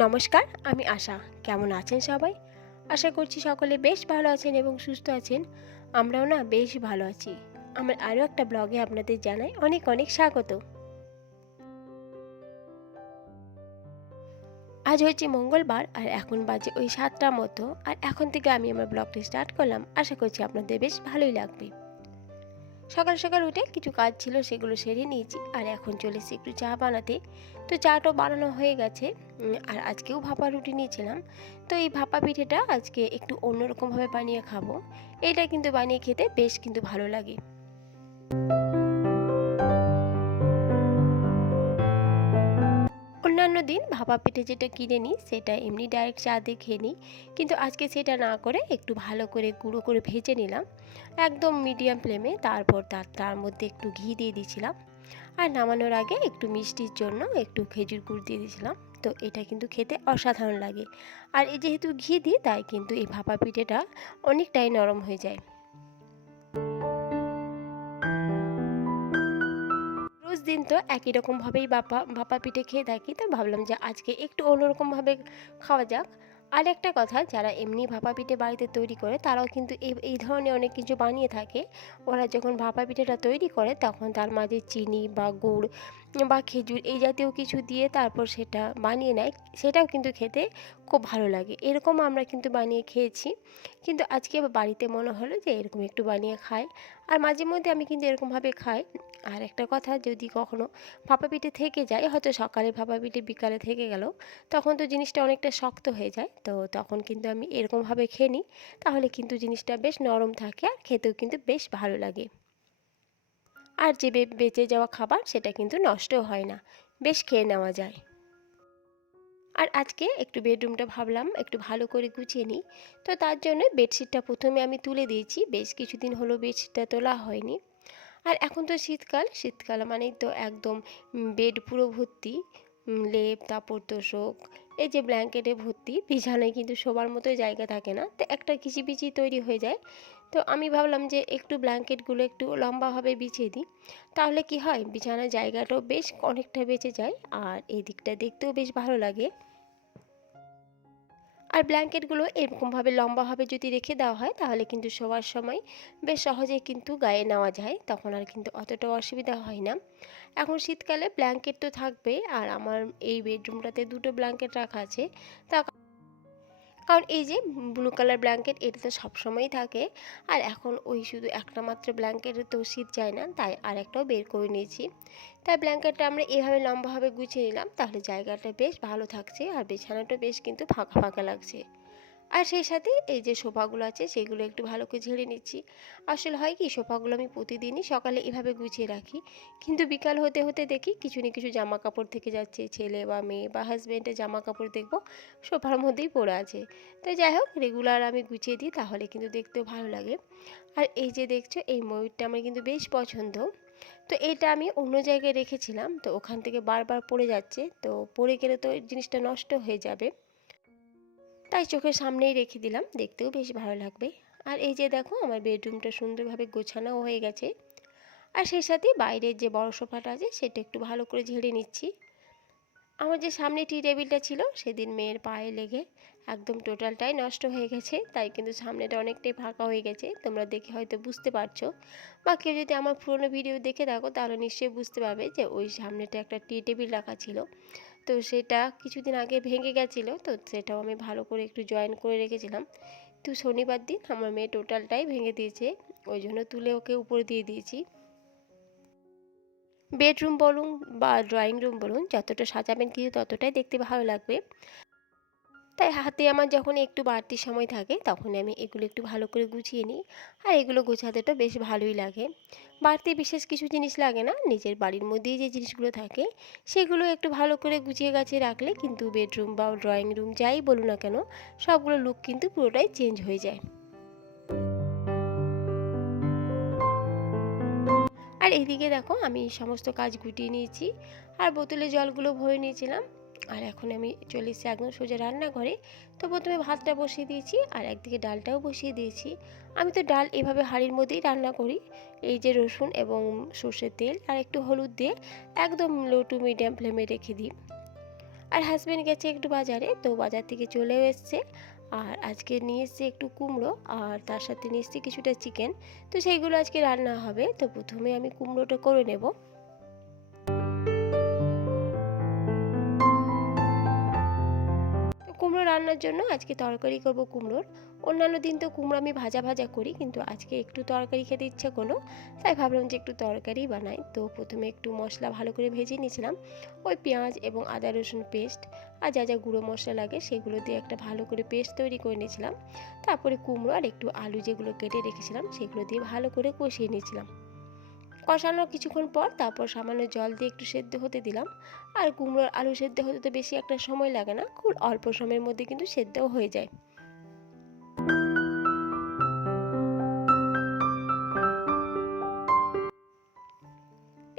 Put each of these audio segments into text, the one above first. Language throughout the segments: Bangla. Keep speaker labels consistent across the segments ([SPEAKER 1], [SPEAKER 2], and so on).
[SPEAKER 1] নমস্কার, আমি আশা। কেমন আছেন সবাই? আশা করছি সকলে বেশ ভালো আছেন এবং সুস্থ আছেন। আমরাও না বেশ ভালো আছি। আমার আরও একটা ব্লগে আপনাদের জানাই অনেক অনেক স্বাগত। আজ হচ্ছে মঙ্গলবার আর এখন বাজে ওই সাতটার মতো। আর এখন থেকে আমি আমার ব্লগটি স্টার্ট করলাম। আশা করছি আপনাদের বেশ ভালোই লাগবে। সকাল সকাল উঠে কিছু কাজ ছিল, সেগুলো সেরে নিয়েছি। আর এখন চলেছি একটু চা বানাতে। তো চাটাও বানানো হয়ে গেছে। আর আজকেও ভাপা রুটি নিয়েছিলাম। তো এই ভাপা পিঠেটা আজকে একটু অন্যরকমভাবে বানিয়ে খাব। এটা কিন্তু বানিয়ে খেতে বেশ কিন্তু ভালো লাগে। অন্যান্য দিন ভাপা পিঠে যেটা কিনে নিই, সেটা এমনি ডাইরেক্ট চা দিয়ে খেয়ে নিই। কিন্তু আজকে সেটা না করে একটু ভালো করে গুঁড়ো করে ভেজে নিলাম। একদম মিডিয়াম ফ্লেমে তারপর তার তার মধ্যে একটু ঘি দিয়ে দিয়েছিলাম। আর নামানোর আগে একটু মিষ্টির জন্য একটু খেজুর গুড় দিয়ে দিয়েছিলাম। তো এটা কিন্তু খেতে অসাধারণ লাগে। আর এই যেহেতু ঘি দিই, তাই কিন্তু এই ভাপা পিঠেটা অনেকটাই নরম হয়ে যায়। রোজ দিন তো একই রকমভাবেই বাপা ভাপা পিঠে খেয়ে থাকি। তো ভাবলাম যে আজকে একটু অন্যরকমভাবে খাওয়া যাক। আর একটা কথা, যারা এমনি ভাপা পিঠে বাড়িতে তৈরি করে, তারাও কিন্তু এই এই ধরনের অনেক কিছু বানিয়ে থাকে। ওরা যখন ভাপা পিঠেটা তৈরি করে, তখন তার মাঝে চিনি বা গুড় বা খেজুর এই জাতীয় কিছু দিয়ে তারপর সেটা বানিয়ে নেয়। সেটাও কিন্তু খেতে খুব ভালো লাগে। এরকম আমরা কিন্তু বানিয়ে খেয়েছি। কিন্তু আজকে বাড়িতে মনে হলো যে এরকম একটু বানিয়ে খাই। আর মাঝে মধ্যে আমি কিন্তু এরকমভাবে খাই। আর একটা কথা, যদি কখনো ভাপা পিঠে থেকে যায়, হয়তো সকালে ভাপা পিঠে বিকালে থেকে গেল, তখন তো জিনিসটা অনেকটা শক্ত হয়ে যায়। তো তখন কিন্তু আমি এরকমভাবে খেয়ে নিই। তাহলে কিন্তু জিনিসটা বেশ নরম থাকে আর খেতেও কিন্তু বেশ ভালো লাগে। আর যে বেঁচে যাওয়া খাবার সেটা কিন্তু নষ্ট হয় না। বেশ খেয়ে নেওয়া যায়। আর আজকে একটু বেডরুমটা ভাবলাম, একটু ভালো করে গুছিয়ে নিই। তো তার জন্য বেডশিটটা প্রথমে আমি তুলে দিয়েছি। বেশ কিছুদিন হলো বেডশিটটা তোলা হয়নি। আর এখন তো শীতকাল। শীতকাল মানেই তো একদম বেড পুরো ভর্তি লেপ, তারপর তোষক এই যে ব্ল্যাঙ্কেটে ভর্তি, বিছানায় কিন্তু শোবার মতো জায়গা থাকে না। তো একটা কিচিবিচি তৈরি হয়ে যায়। তো আমি ভাবলাম যে একটু ব্ল্যাঙ্কেটগুলো একটু লম্বাভাবে বিছিয়ে দিই। তাহলে কি হয়? বিছানার জায়গাটাও বেশ অনেকটা বেঁচে যায় আর এই দিকটা দেখতেও বেশ ভালো লাগে। আর ব্ল্যাঙ্কেটগুলো এরকমভাবে লম্বাভাবে যদি রেখে দেওয়া হয়, তাহলে কিন্তু শোয়ার সময় বেশ সহজেই কিন্তু গায়ে নেওয়া যায়। তখন আর কিন্তু অতটা অসুবিধা হয় না। এখন শীতকালে ব্ল্যাঙ্কেট তো থাকবেই, আর আমার এই বেডরুমটাতে দুটো ব্ল্যাঙ্কেট রাখা আছে। তা কারণ এই যে ব্লু কালার ব্ল্যাঙ্কেট এটা তো সবসময়ই থাকে। আর এখন ওই শুধু একটা মাত্র ব্ল্যাঙ্কেটে তো শীত যায় না, তাই আর একটাও বের করে নিয়েছি। তাই ব্ল্যাঙ্কেটটা আমরা এভাবে লম্বাভাবে গুছিয়ে নিলাম, তাহলে জায়গাটা বেশ ভালো থাকছে আর বিছানাটা বেশ কিন্তু ফাঁকা ফাঁকা লাগছে। আর সেই সাথে এই যে সোফাগুলো আছে, সেগুলো একটু ভালো করে ঝেড়ে নিচ্ছি। আসলে হয় কি, সোফাগুলো আমি প্রতিদিনই সকালে এভাবে গুছিয়ে রাখি। কিন্তু বিকাল হতে হতে দেখি কিছু না কিছু জামা কাপড় থেকে যাচ্ছে। ছেলে বা মেয়ে বা হাজব্যান্ডের জামা কাপড় দেখব, সোফার মধ্যেই পড়ে আছে। তো যাই হোক রেগুলার আমি গুছিয়ে দিই, তাহলে কিন্তু দেখতেও ভালো লাগে। আর এই যে দেখছ, এই ময়ূরটা আমার কিন্তু বেশ পছন্দ। তো এটা আমি অন্য জায়গায় রেখেছিলাম, তো ওখান থেকে বারবার পড়ে যাচ্ছে। তো পড়ে গেলে তো জিনিসটা নষ্ট হয়ে যাবে। তাই চোখের সামনেই রেখে দিলাম। দেখতেও বেশ ভালো লাগবে। আর এই যে দেখো, আমার বেডরুমটা সুন্দরভাবে গোছানো হয়ে গেছে। আর সেই সাথে বাইরের যে বড় সোফাটা আছে, সেটা একটু ভালো করে ঝেড়ে নিচ্ছি। আমার যে সামনে টি টেবিলটা ছিল, সেদিন মেয়ের পায়ে লেগে একদম টোটালটাই নষ্ট হয়ে গেছে। তাই কিন্তু সামনেটা অনেকটাই ফাঁকা হয়ে গেছে। তোমরা দেখে হয়তো বুঝতে পারছ। বা কেউ যদি আমার পুরনো ভিডিও দেখে থাকো, তাহলে নিশ্চয়ই বুঝতে পারবে যে ওই সামনেটা একটা টি টেবিল রাখা ছিল। তো সেটা কিছুদিন আগে ভেঙে গেছিল, তো সেটাও আমি ভালো করে একটু জয়েন করে রেখেছিলাম। তো শনিবার দিন আমার মেয়ে টোটালটাই ভেঙে দিয়েছে, ওই জন্য তুলে ওকে উপরে দিয়ে দিয়েছি। বেডরুম বলুন বা ড্রয়িং রুম বলুন, যতটা সাজাবেন কিন্তু ততটাই দেখতে ভালো লাগবে। তাই হাতে আমার যখন একটু বাড়তি সময় থাকে তখন আমি এগুলো একটু ভালো করে গুছিয়ে নিই। আর এগুলো গোছাতে তো বেশ ভালোই লাগে। বাড়তি বিশেষ কিছু জিনিস লাগে না, নিজের বাড়ির মধ্যেই যে জিনিসগুলো থাকে, সেগুলো একটু ভালো করে গুছিয়ে গাছিয়ে রাখলে কিন্তু বেডরুম বা ড্রয়িং রুম যাই বলুন না কেন, সবগুলো লুক কিন্তু পুরোটাই চেঞ্জ হয়ে যায়। আর এদিকে দেখো, আমি সমস্ত কাজ গুটিয়ে নিয়েছি। আর বোতলে জলগুলো ভরে নিয়েছিলাম। আর এখন আমি চলে এসেছি একদম সোজা রান্নাঘরে। তো প্রথমে ভাতটা বসিয়ে দিয়েছি আর একদিকে ডালটাও বসিয়ে দিয়েছি। আমি তো ডাল এভাবে হাঁড়ির মধ্যেই রান্না করি। এই যে রসুন এবং সর্ষের তেল আর একটু হলুদ দিয়ে একদম লো টু মিডিয়াম ফ্লেমে রেখে দিই। আর হাজব্যান্ড গেছে একটু বাজারে, তো বাজার থেকে চলেও এসছে। আর আজকে নিয়ে এসছে একটু কুমড়ো আর তার সাথে নিয়ে এসছে কিছুটা চিকেন তো সেইগুলো আজকে রান্না হবে। তো প্রথমে আমি কুমড়োটা করে নেব। কুমড়ো রান্নার জন্য আজকে তরকারি করব কুমড়োর। অন্যান্য দিন তো কুমড়ো আমি ভাজা ভাজা করি, কিন্তু আজকে একটু তরকারি খেতে ইচ্ছা করল, তাই ভাবলাম যে একটু তরকারি বানাই। তো প্রথমে একটু মশলা ভালো করে ভেজে নিয়েছিলাম। ওই পেঁয়াজ এবং আদা রসুন পেস্ট আর যা যা গুঁড়ো মশলা লাগে সেগুলো দিয়ে একটা ভালো করে পেস্ট তৈরি করে নিয়েছিলাম। তারপরে কুমড়ো আর একটু আলু যেগুলো কেটে রেখেছিলাম সেগুলো দিয়ে ভালো করে কষিয়ে নিয়েছিলাম। কষানোর কিছুক্ষণ পর তারপর সামান্য জল দিয়ে একটু সেদ্ধ হতে দিলাম। আর কুমড়োর আলু সেদ্ধ হতে তো বেশি একটা সময় লাগে না, খুব অল্প সময়ের মধ্যে কিন্তু সেদ্ধও হয়ে যায়।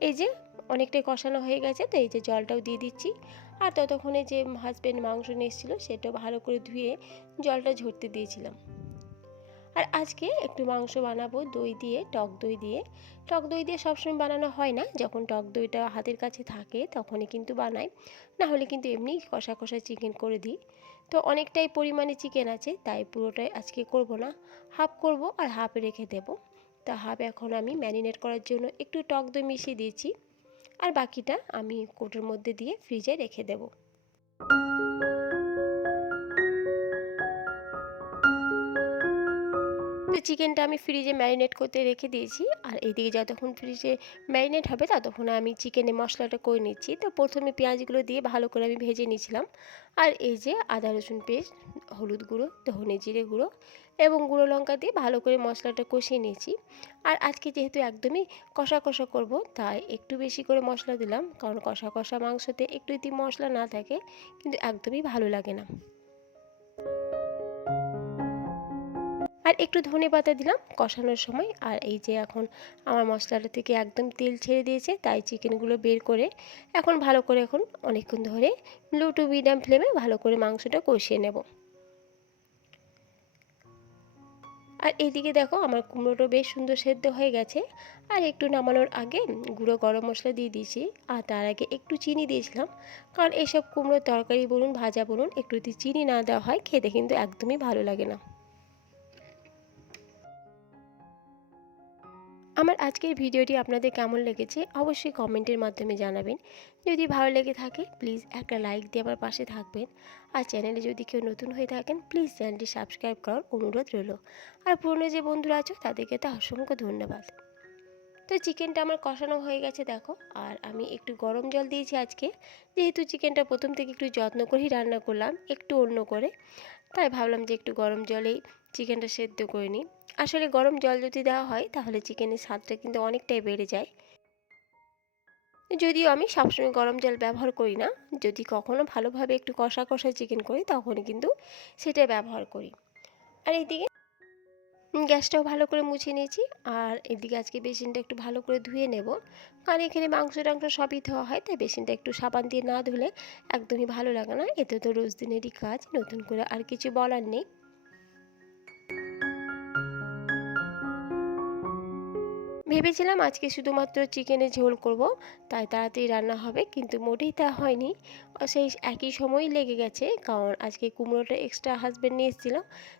[SPEAKER 1] এই যে অনেকটাই কষানো হয়ে গেছে, তো এই যে জলটাও দিয়ে দিচ্ছি। আর ততক্ষণে যে হাজব্যান্ড মাংস নিয়ে এসেছিল, সেটাও ভালো করে ধুয়ে জলটা ঝরতে দিয়েছিলাম। আর আজকে একটু মাংস বানাবো, দই দিয়ে, টক দই দিয়ে। টক দই দিয়ে সবসময় বানানো হয় না, যখন টক দইটা হাতের কাছে থাকে তখনই কিন্তু বানাই। না হলে কিন্তু এমনি কষা কষা চিকেন করে দিই। তো অনেকটাই পরিমাণে চিকেন আছে, তাই পুরোটাই আজকে করব না। হাফ করব আর হাফ রেখে দেব। তা হাফ এখন আমি ম্যারিনেট করার জন্য একটু টক দই মিশিয়ে দিয়েছি। আর বাকিটা আমি কোটোর মধ্যে দিয়ে ফ্রিজে রেখে দেবো। চিকেনটা আমি ফ্রিজে ম্যারিনেট করতে রেখে দিয়েছি, আর এইদিকে যতক্ষণ ফ্রিজে ম্যারিনেট হবে ততক্ষণ আমি চিকেনে মশলাটা করে নিচ্ছি। তো প্রথমে পেঁয়াজগুলো দিয়ে ভালো করে আমি ভেজে নিয়েছিলাম। আর এই যে আদা, রসুন পেস্ট, হলুদ গুঁড়ো, ধনে জিরে গুঁড়ো এবং গুঁড়ো লঙ্কা দিয়ে ভালো করে মশলাটা কষিয়ে নিয়েছি। আর আজকে যেহেতু একদমই কষা কষা করব, তাই একটু বেশি করে মশলা দিলাম। কারণ কষা কষা মাংসতে একটু যদি মশলা না থাকে, কিন্তু একদমই ভালো লাগে না। আর একটু ধনে পাতা দিলাম, কষানোর সময়। আর এই যে এখন আমার মশলাটা থেকে একদম তেল ছেড়ে দিয়েছে, তাই চিকেনগুলো বের করে এখন ভালো করে এখন অনেকক্ষণ ধরে লো টু মিডিয়াম ফ্লেমে ভালো করে মাংসটা কষিয়ে নেব। আর এইদিকে দেখো আমার কুমড়োটা বেশ সুন্দর সেদ্ধ হয়ে গেছে। আর একটু নামানোর আগে গুঁড়ো গরম মশলা দিয়ে দিয়েছি। আর তার আগে একটু চিনি দিয়েছিলাম। কারণ এইসব কুমড়োর তরকারি বলুন, ভাজা বলুন, একটু যদি চিনি না দেওয়া হয়, খেতে কিন্তু একদমই ভালো লাগে না। আমার আজকের ভিডিওটি আপনাদের কেমন লেগেছে অবশ্যই কমেন্টের মাধ্যমে জানাবেন। যদি ভালো লেগে থাকে প্লিজ একটা লাইক দিয়ে আমার পাশে থাকবেন। আর চ্যানেলে যদি কেউ নতুন হয়ে থাকেন প্লিজ চ্যানেলটি সাবস্ক্রাইব করার অনুরোধ রইল। আর পুরনো যে বন্ধুরা আছো, তাদেরকে তো অসংখ্য ধন্যবাদ। তো চিকেনটা আমার কষানো হয়ে গেছে, দেখো। আর আমি একটু গরম জল দিয়েছি আজকে। যেহেতু চিকেনটা প্রথম থেকে একটু যত্ন করেই রান্না করলাম, একটু অন্য করে। তাই ভাবলাম যে একটু গরম জলেই চিকেনটা সেদ্ধ করে নিই। আসলে গরম জল যদি দেওয়া হয়, তাহলে চিকেনের স্বাদটা কিন্তু অনেকটাই বেড়ে যায়। যদিও আমি সবসময় গরম জল ব্যবহার করি না, যদি কখনও ভালোভাবে একটু কষা কষা চিকেন করি তখনই কিন্তু সেটাই ব্যবহার করি। আর এইদিকে গ্যাসটাও ভালো করে মুছে নিয়েছি, আর এদিকে আজকে বেসিনটা একটু ভালো করে ধুয়ে নেব। কারণ এখানে মাংস টাংস সবই ধোয়া হয়, তাই বেসিনটা একটু সাবান দিয়ে না ধুলে একদমই ভালো লাগে না। এতে তো রোজ দিনেরই কাজ, নতুন করে আর কিছু বলার নেই। ভেবেছিলাম আজকে শুধুমাত্র চিকেনের ঝোল করব, তাই তাড়াতাড়ি রান্না হবে, কিন্তু মোটেই তা হয়নি। সেই একই সময়ই লেগে গেছে, কারণ আজকে কুমড়োটা এক্সট্রা হাজব্যান্ড নিয়ে এসেছিল,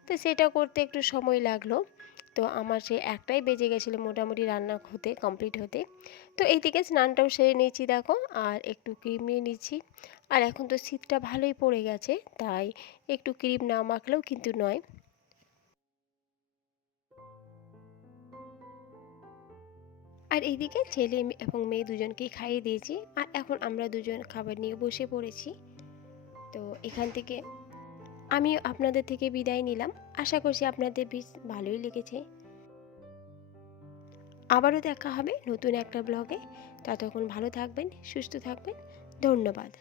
[SPEAKER 1] তো সেটা করতে একটু সময় লাগল। তো আমার সে একটাই বেজে গেছিল মোটামুটি রান্না হতে কমপ্লিট হতে। তো এইদিকে স্নানটাও সেরে নিয়েছি, দেখো, আর একটু ক্রিম নিয়ে নিচ্ছি। আর এখন তো শীতটা ভালোই পড়ে গেছে, তাই একটু ক্রিম না মাখলেও কিন্তু নয়। আর এইদিকে ছেলে এবং মেয়ে দুজনকেই খাইয়ে দিয়েছি। আর এখন আমরা দুজন খাবার নিয়ে বসে পড়েছি। তো এখান থেকে আমি আপনাদের থেকে বিদায় নিলাম। আশা করছি আপনাদের বেশ ভালোই লেগেছে। আবারও দেখা হবে নতুন একটা ব্লগে ততক্ষণ ভালো থাকবেন, সুস্থ থাকবেন। ধন্যবাদ।